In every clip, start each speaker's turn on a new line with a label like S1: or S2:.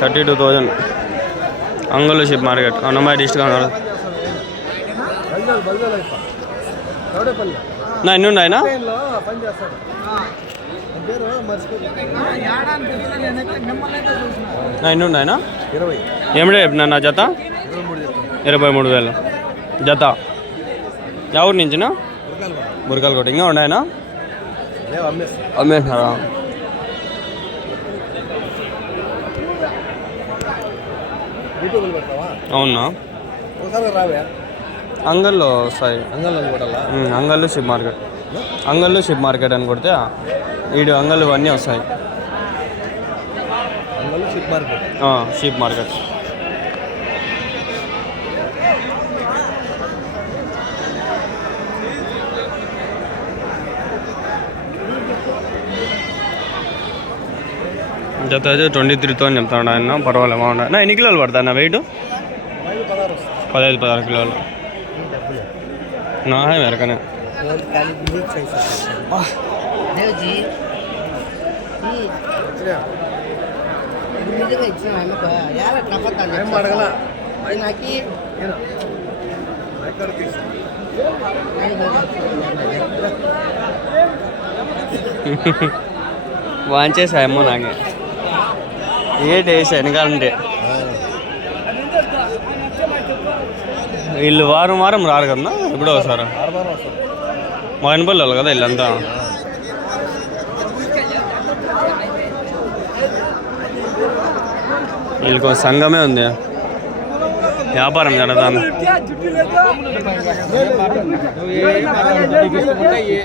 S1: Thirty two thousand. Angallu sheep market. Annamayya district అన్నారు నా ఎన్ని ఉన్నాయినా నా ఎన్ని ఉన్నాయినా
S2: ఇరవై
S1: ఏమిటో చెప్పినా నా జత? ఇరవై మూడు వేలు. జత. ఎవరి నుంచినా? బురకాలు కొట్టి. ఇంకా ఉన్నాయనా
S2: లేవు
S1: అవునా? అంగల్లో వస్తాయి.
S2: Angallu
S1: sheep market. Angallu sheep market అని కొడితే ఈడు అంగళ్ళు అన్నీ వస్తాయి.
S2: అంగల్లో షిప్ మార్కెట్.
S1: Ship market. జత అయితే ట్వంటీ త్రీతో అని చెప్తాడు ఆయన. పర్వాలేదు బాగున్నాయి నా ఎన్ని కిలోలు పడతా నా వెయిట్ పదహైదు పదహారు కిలోలు. నా మెరకనే.
S3: దేవ్జీ నిజంగా
S2: ఏం
S3: నాకు
S1: నాకే వేసా వెనకాలంటే వీళ్ళు వారం వారం రారు కదా ఎప్పుడో ఒకసారి మా వెనపల్లి వాళ్ళు కదా వీళ్ళంతా వీళ్ళకి సంఘమే ఉంది వ్యాపారం జరుగుతుంది చెప్తాను
S2: కొన్నారంట పయ్య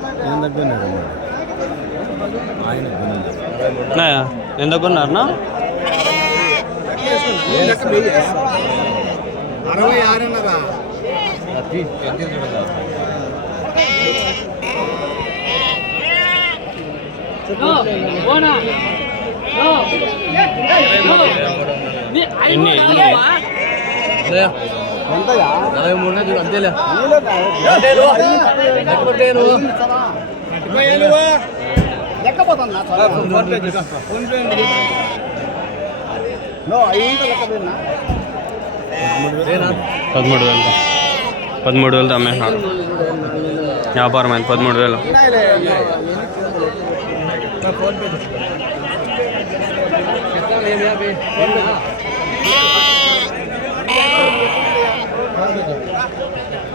S2: ఎంత
S1: కొన్నారనా
S2: అరవై ఆరున్నరా
S1: ఎన్ని ఎన్ని
S2: నలభై మూడు అంతేలే
S1: పదమూడు వేలు పదమూడు వేలు అమ్మేసినాడు వ్యాపారం అయింది పదమూడు వేలు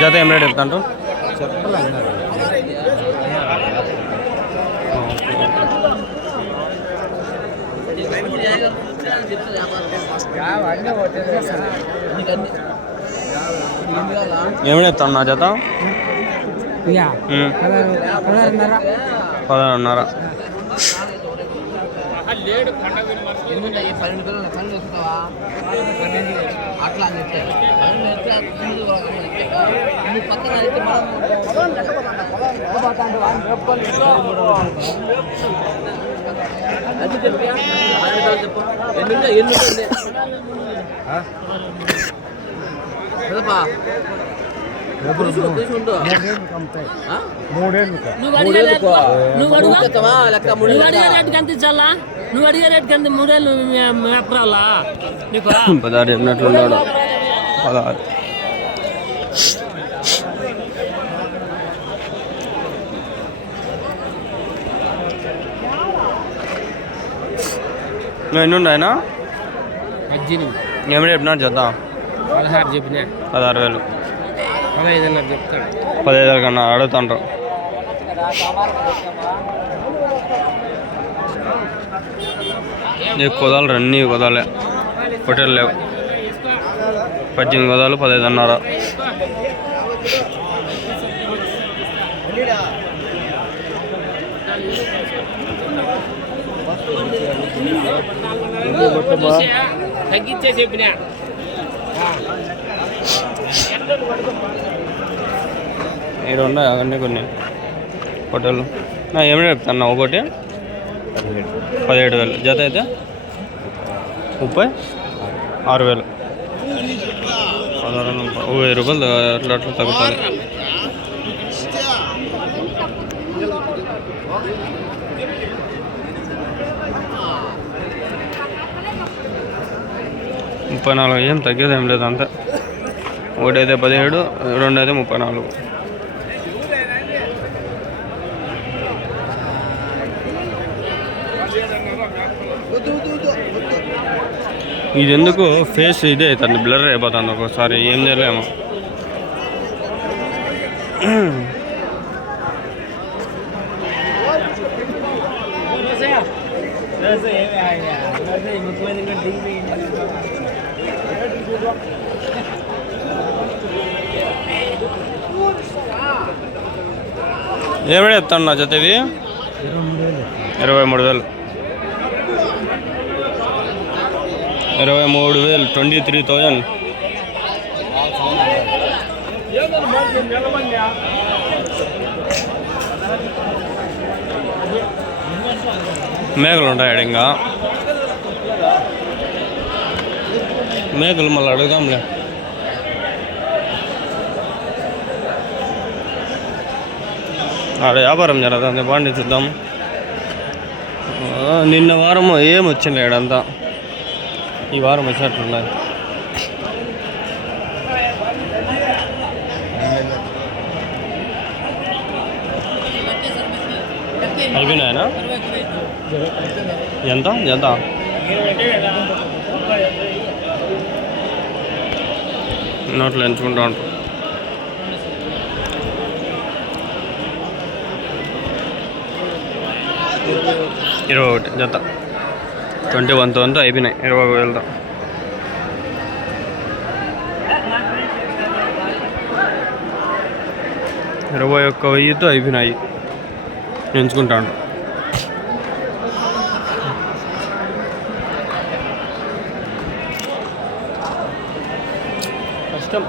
S1: జత ఏం రేట్ ఎత్తాను ఏమి చెప్తాను నా జత? ఉమ్. పదహారున్నర
S3: పన్నెండు పిల్లలు పన్నెండు వస్తావా అట్లా అని చెప్పారు పన్నెండు వస్తే అది తొమ్మిది వరకు చెప్తారు. నువ్వు పక్కన అయితే అది చెప్పు చెప్పు ఎన్ని ఎన్ని
S2: మూడేళ్ళు
S4: నువ్వు అడిగే రేట్ నువ్వు ఇచ్చాలా నువ్వు అడిగే రేటుకి ఎంత మూడేళ్ళు మేపరాలా నీకు
S1: పదహారు చెప్పినట్లున్నాడు పదహారు ఎన్ని ఉన్నాయనా
S4: పద్దెనిమిది
S1: ఏమి చెప్పినా చేద్దాం
S4: పదహారు చెప్పినా
S1: పదహారు వేలు.
S4: పదహైదున్నర చెప్తాడు.
S1: పదిహేను వేల కన్నా అడుగుతాండ్రు. ఈ కుదాలు అన్నీ కుదాలే పొట్టేలు లేవు. పద్దెనిమిది కుదాలు పదహైదున్నర.
S4: తగ్గించే చెప్పినా.
S1: ఇక్కడ ఉన్నాయి అవన్నీ కొన్ని పొట్టేలు నా ఏమి చెప్తాను ఒకటి? పదిహేడు వేలు. జత అయితే? ముప్పై? ఆరు వేలు. పదహారు వెయ్యి రూపాయలు అట్లా అట్లా తగ్గుతుంది ముప్పై నాలుగు ఏం తగ్గేది ఏం లేదు అంతే. ఒకటి అయితే పదిహేడు రెండు అయితే ముప్పై నాలుగు. ఇది ఎందుకు ఫేస్ ఇదే అవుతుంది బ్లర్ అయిపోతుంది ఒక్కోసారి ఏం చేయలేము. ఏమైనా చెప్తాను నా జత ఇవి ఇరవై మూడు వేలు. ఇరవై మూడు వేలు ట్వంటీ త్రీ థౌజండ్ మేకలు ఉంటాయి ఆడ ఇంకా మేకలు మళ్ళీ అడుగుదాంలే ఆడ వ్యాపారం జరుగుతుంది బాండి చూద్దాం ఆ, నిన్న వారం ఏం వచ్చింది ఆడంతా ఈ వారం వచ్చినట్లున్నది అయిపోయినాయనా ఎంత ఎంత నోట్లు ఎంచుకుంటా ఉంటాం ఇరవై ఒకటి జత ట్వంటీ వన్తో వంతో అయిపోయినాయి ఇరవై వేలతో. ఇరవై ఒక్క వెయ్యితో అయిపోయినాయి ఎంచుకుంటాను కష్టం.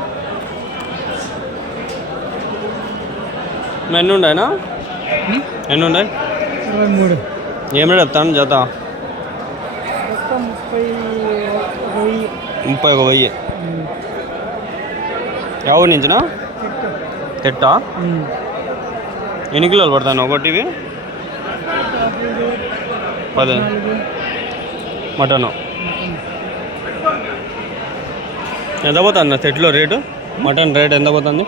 S1: ఎన్ని ఉన్నాయినా ఎన్ని ఏమైనా చెప్తాను జత
S4: ముప్పై వెయ్యి
S1: ముప్పై ఒక వెయ్యి. ఎవరి నుంచినా? తిట్టా? ఎన్ని కిలోలు పడతాను ఒకటి ఇవి? పది. మటను. ఎంత పోతుంది నా సెట్లో రేటు? మటన్ రేట్ ఎంత పోతుంది?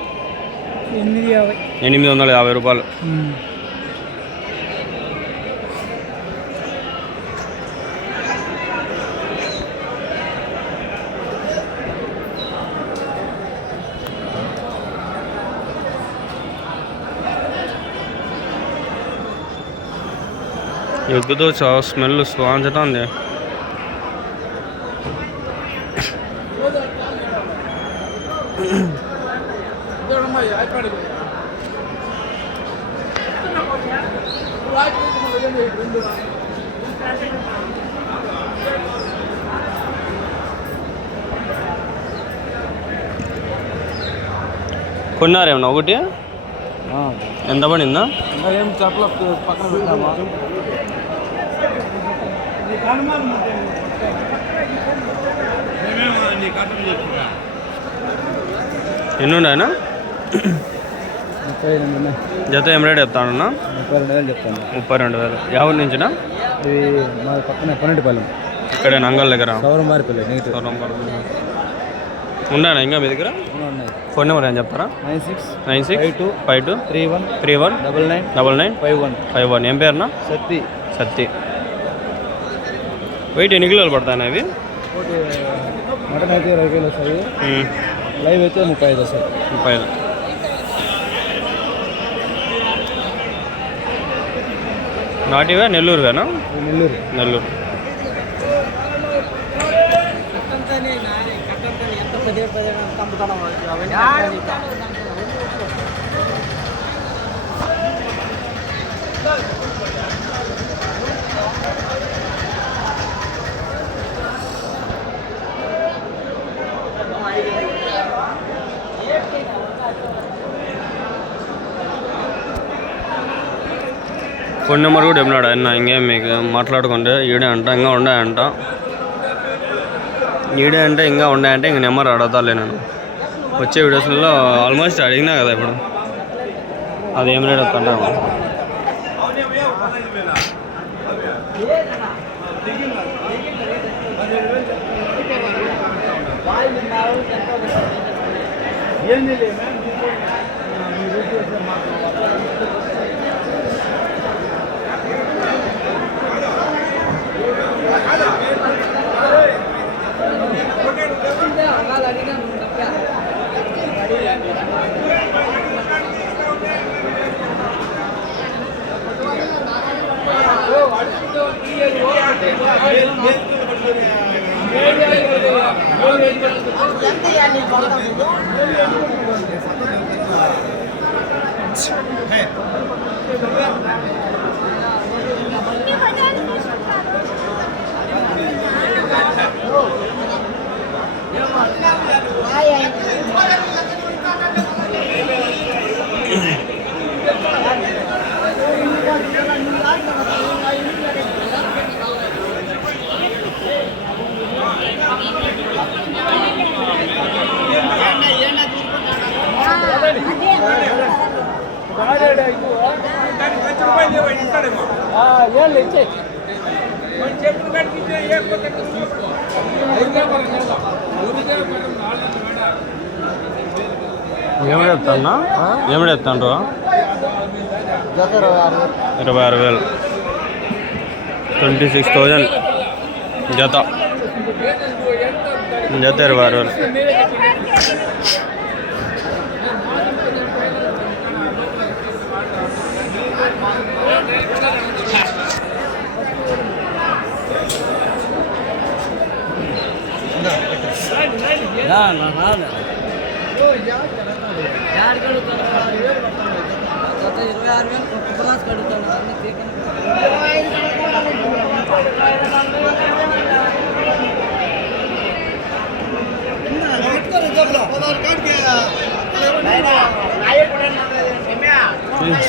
S4: ఎనిమిది
S1: వందల యాభై రూపాయలు. ఎగ్గుతో చాలా స్మెల్ స్వాంచుతుంది కొన్నారేమన్నా ఒకటి? ఎంత పడిందా?
S2: ఏం చెప్పల పక్కన పెట్టామా?
S1: ఎన్ని ఉన్నాయనా
S2: ముప్పై రెండు ఉన్నాయి.
S1: జత ఏం రేట్ చెప్తానన్నా?
S2: ముప్పై రెండు వేలు చెప్తాను.
S1: ముప్పై రెండు వేలు. ఎవరి నుంచినా?
S2: ఇది మా పక్కన పన్నెండుపాలెం
S1: ఇక్కడే నంగల్ దగ్గర.
S2: సౌరం మారిపల్లి నెగిటివ్
S1: ఉన్నాయా ఇంకా మీ దగ్గర?
S2: ఉన్నాయి.
S1: ఫోన్ నెంబర్ ఏం చెప్తారా?
S2: Nine six
S1: nine six
S2: five two
S1: five two
S2: three one
S1: three one
S2: double nine
S1: double nine
S2: five one.
S1: Five one. ఏం పేరునా?
S2: సత్తి.
S1: సత్తి. వెయిట్ ఎన్ని కిలోలు పడతాయి అవి
S2: మటన్ అయితే ఇరవై కేలు వస్తాయి. లైవ్ అయితే ముప్పై ఐదు వస్తాయి.
S1: ముప్పై ఐదు. నాటివా నెల్లూరువేనా?
S2: ఇవి నెల్లూరు.
S1: నెల్లూరు. ఫోన్ నెంబర్ కూడా చెప్పినాడు ఆయన ఇంకేం మీకు మాట్లాడుకుంటే ఈడే అంట ఇంకా ఉన్నాయంట ఈడే అంటే ఇంకా ఉన్నాయంటే ఇంక నెంబర్ అడగతాలే నేను వచ్చే వీడియోస్లో ఆల్మోస్ట్ అడిగినా కదా ఇప్పుడు అది ఏం రేట్ వస్తుంటా ఏమి చెప్తాన్నా ఏమి చెప్తాండ్రు ఇరవై ఆరు వేలు. ట్వంటీ సిక్స్ థౌజండ్ జత. జత ఇరవై ఆరు వేలు.
S3: ఇరవై ఆరు వేలు కడుగుతాను అన్ని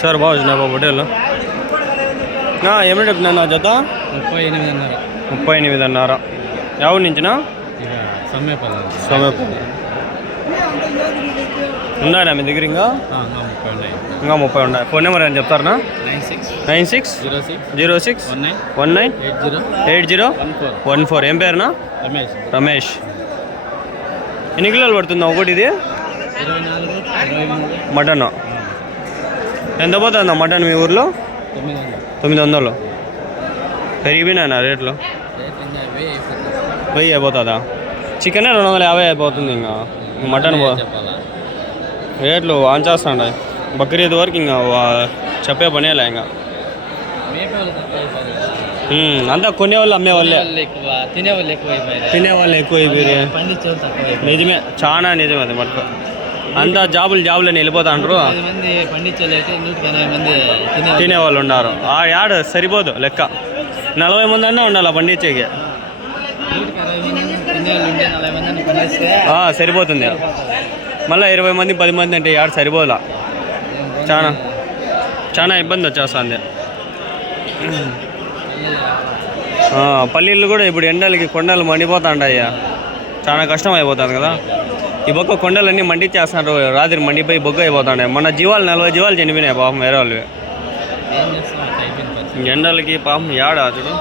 S1: సార్ బాగా వచ్చినా బాబు హోటల్లో ఏమి చెప్తున్నా నా జత?
S2: ముప్పై ఎనిమిదిన్నర
S1: ముప్పై ఎనిమిదిన్నర ఎవరి నుంచినా?
S2: సమ్మేపల్లి
S1: ఉన్నాడా మీ దగ్గర ఇంకా?
S2: ఉన్నాయి.
S1: ఇంకా ముప్పై ఉన్నాయి. ఫోన్ నెంబర్ అని చెప్తారా
S2: nine six zero six one nine eight zero
S1: eight zero
S2: one four
S1: ఏం పేరునా?
S2: రమేష్.
S1: రమేష్. ఎన్ని కిలోలు పడుతుందా ఒకటి ఇది? మటన్. ఎంత పోతుందా మటన్ మీ ఊర్లో?
S2: తొమ్మిది వందలు.
S1: పెరిగిపోయినా రేట్లు?
S2: వెయ్యి అయిపోతుందా?
S1: చికెన్ రెండు వందల యాభై అయిపోతుంది ఇంకా. మటన్ పో రేట్లు ఆన్ చేస్తాండాయి బక్రీద్ వరకు ఇంకా చెప్పే పనేలే ఇంకా. అంతా కొనేవాళ్ళు అమ్మేవాళ్ళే.
S2: వాళ్ళు ఎక్కువ తినేవాళ్ళు ఎక్కువ
S1: అయిపోయి నిజమే చాలా నిజమే అది మటుకు. అంతా జాబులు జాబులని వెళ్ళిపోతాండ్రు.
S2: తినేవాళ్ళు
S1: ఉన్నారు ఆ యాడ్ సరిపోదు లెక్క. నలభై మంది అన్నా ఉండాలి ఆ పండించేకి. సరిపోతుంది. మళ్ళీ ఇరవై మంది పది మంది అంటే యాడ్ సరిపోదా చాలా చాలా ఇబ్బంది వచ్చేస్తుంది. పల్లీలు కూడా ఇప్పుడు ఎండలకి కొండలు మండిపోతాండయ్యా చాలా కష్టం అయిపోతుంది కదా. ఈ బొక్క కొండలన్నీ మండిచ్చేస్తున్నారు. రాత్రి మండిపోయి బొగ్గ అయిపోతాండే మన జీవాలు నలభై జీవాలు చనిపోయినాయి పాపం వేరే వాళ్ళు. ఎండలకి పాపం యాడా చూడు.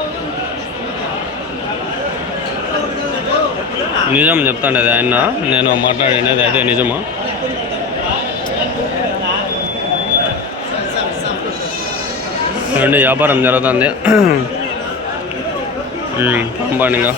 S1: నిజం చెప్తాండేది ఆయన నేను మాట్లాడినది అదే నిజమా. రెండు వ్యాపారం జరుగుతుంది. పంపండి ఇంకా.